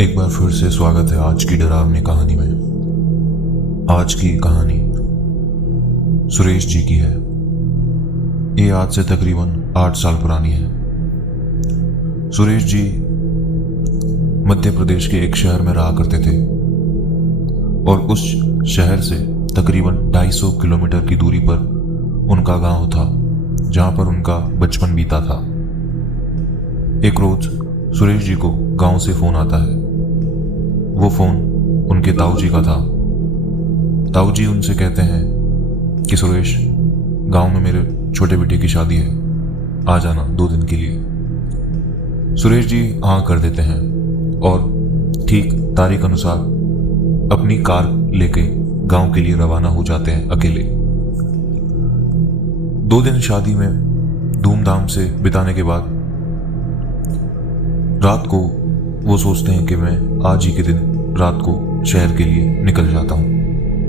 एक बार फिर से स्वागत है आज की डरावनी कहानी में। आज की कहानी सुरेश जी की है। ये आज से तकरीबन 8 साल पुरानी है। सुरेश जी मध्य प्रदेश के एक शहर में रहा करते थे और उस शहर से तकरीबन 250 किलोमीटर की दूरी पर उनका गांव था, जहां पर उनका बचपन बीता था। एक रोज सुरेश जी को गांव से फोन आता है। वो फोन उनके ताऊ जी का था। ताऊ जी उनसे कहते हैं कि सुरेश, गांव में मेरे छोटे बेटे की शादी है, आ जाना 2 दिन के लिए। सुरेश जी हाँ कर देते हैं और ठीक तारीख अनुसार अपनी कार लेके गांव के लिए रवाना हो जाते हैं अकेले। 2 दिन शादी में धूमधाम से बिताने के बाद रात को वो सोचते हैं कि मैं आज ही के दिन रात को शहर के लिए निकल जाता हूँ,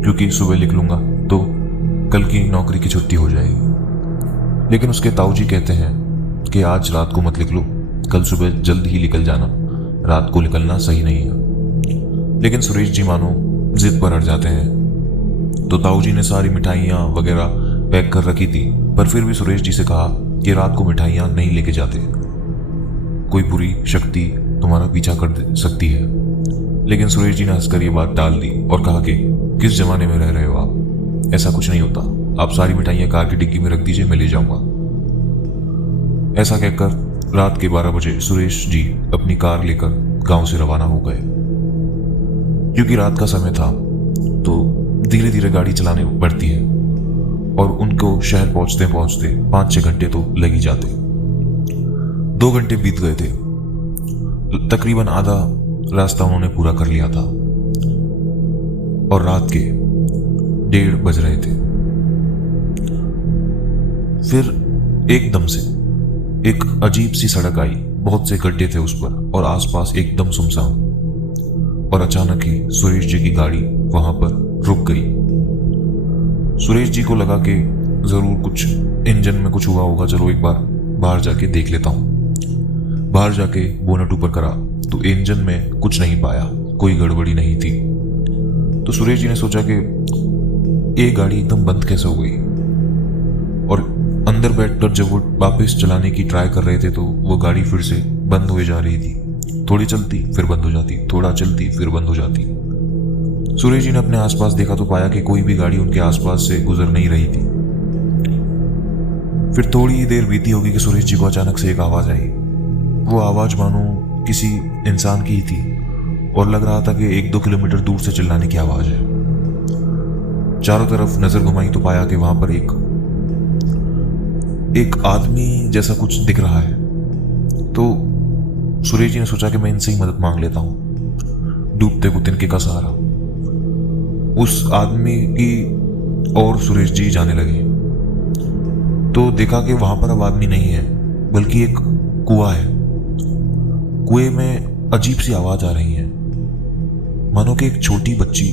क्योंकि सुबह निकलूंगा तो कल की नौकरी की छुट्टी हो जाएगी। लेकिन उसके ताऊ जी कहते हैं कि आज रात को मत निकलो, कल सुबह जल्द ही निकल जाना, रात को निकलना सही नहीं है। लेकिन सुरेश जी मानो जिद पर अड़ जाते हैं। तो ताऊ जी ने सारी मिठाइयाँ वगैरह पैक कर रखी थी, पर फिर भी सुरेश जी से कहा कि रात को मिठाइयाँ नहीं लेके जाते, कोई बुरी शक्ति तुम्हारा पीछा कर सकती है। लेकिन सुरेश जी ने हंसकर ये बात टाल दी और कहा कि किस जमाने में रह रहे हो आप, ऐसा कुछ नहीं होता, आप सारी मिठाइयाँ कार की डिग्गी में रख दीजिए, मैं ले जाऊंगा। ऐसा कहकर रात के 12 बजे सुरेश जी अपनी कार लेकर गांव से रवाना हो गए। क्योंकि रात का समय था तो धीरे धीरे गाड़ी चलानी पड़ती है और उनको शहर पहुंचते पहुंचते 5-6 घंटे तो लग ही जाते। 2 घंटे बीत गए थे, तकरीबन आधा रास्ता उन्होंने पूरा कर लिया था और रात के 1:30 बज रहे थे। फिर एकदम से एक अजीब सी सड़क आई, बहुत से गड्ढे थे उस पर और आसपास एकदम सुनसान, और अचानक ही सुरेश जी की गाड़ी वहां पर रुक गई। सुरेश जी को लगा कि जरूर कुछ इंजन में कुछ हुआ होगा, चलो एक बार बाहर जाके देख लेता हूं। बाहर जाके बोनट ऊपर करा तो इंजन में कुछ नहीं पाया, कोई गड़बड़ी नहीं थी। तो सुरेश जी ने सोचा कि ये गाड़ी एकदम बंद कैसे हो गई, और अंदर बैठकर जब वो वापस चलाने की ट्राई कर रहे थे तो वो गाड़ी फिर से बंद हो जा रही थी। थोड़ी चलती फिर बंद हो जाती, थोड़ा चलती फिर बंद हो जाती। सुरेश जी ने अपने आसपास देखा तो पाया कि कोई भी गाड़ी उनके आसपास से गुजर नहीं रही थी। फिर थोड़ी ही देर बीती होगी कि सुरेश जी को अचानक से एक आवाज आई। वो आवाज मानो किसी इंसान की ही थी और लग रहा था कि 1-2 किलोमीटर दूर से चिल्लाने की आवाज है। चारों तरफ नजर घुमाई तो पाया कि वहां पर एक आदमी जैसा कुछ दिख रहा है। तो सुरेश जी ने सोचा कि मैं इनसे ही मदद मांग लेता हूं, डूबते को तिनके का सहारा। उस आदमी की और सुरेश जी जाने लगे तो देखा कि वहां पर अब आदमी नहीं है, बल्कि एक कुआं है। कुएं में अजीब सी आवाज आ रही है, मानो कि एक छोटी बच्ची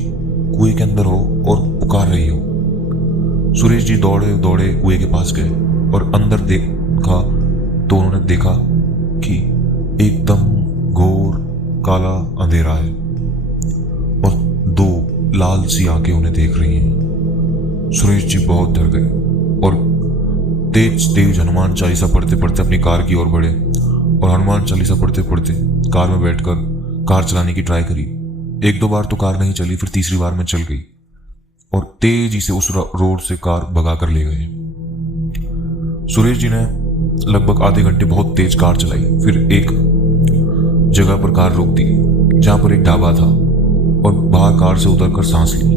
कुएं के अंदर हो और पुकार रही हो। सुरेश जी दौड़े दौड़े कुएं के पास गए और अंदर देखा तो उन्होंने देखा कि एकदम घोर काला अंधेरा है और 2 लाल सी आंखें उन्हें देख रही हैं। सुरेश जी बहुत डर गए और तेज तेज हनुमान चालीसा पढ़ते पढ़ते अपनी कार की ओर बढ़े और हनुमान चालीसा पढ़ते पढ़ते कार में बैठकर कार चलाने की ट्राई करी। 1-2 बार तो कार नहीं चली, फिर तीसरी बार में चल गई और तेजी से उस रोड से कार भगा कर ले गए। सुरेश जी ने लगभग आधे घंटे बहुत तेज कार चलाई, फिर एक जगह पर कार रोक दी जहां पर एक ढाबा था और बाहर कार से उतरकर सांस ली।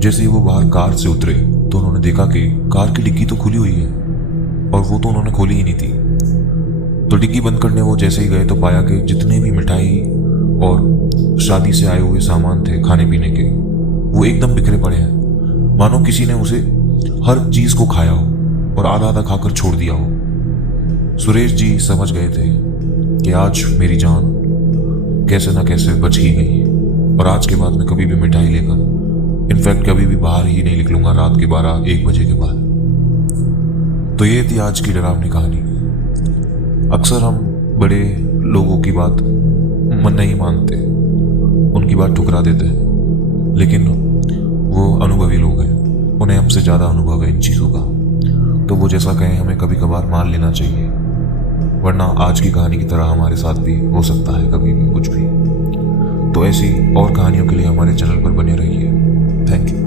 जैसे ही वो बाहर कार से उतरे तो उन्होंने देखा कि कार की डिग्गी तो खुली हुई है और वो तो उन्होंने खोली ही नहीं थी। तो डिग्गी बंद करने वो जैसे ही गए तो पाया कि जितने भी मिठाई और शादी से आए हुए सामान थे खाने पीने के, वो एकदम बिखरे पड़े हैं, मानो किसी ने उसे हर चीज को खाया हो और आधा आधा खाकर छोड़ दिया हो। सुरेश जी समझ गए थे कि आज मेरी जान कैसे ना कैसे बच ही गई और आज के बाद मैं कभी भी मिठाई लेकर, इनफैक्ट कभी भी बाहर ही नहीं निकलूंगा रात के 12-1 बजे के बाद। तो ये थी आज की डरावनी कहानी। अक्सर हम बड़े लोगों की बात मन नहीं मानते, उनकी बात ठुकरा देते हैं, लेकिन वो अनुभवी लोग हैं, उन्हें हमसे ज़्यादा अनुभव है इन चीज़ों का। तो वो जैसा कहें हमें कभी कभार मान लेना चाहिए, वरना आज की कहानी की तरह हमारे साथ भी हो सकता है कभी भी कुछ भी। तो ऐसी और कहानियों के लिए हमारे चैनल पर बने रहिए। Thank you.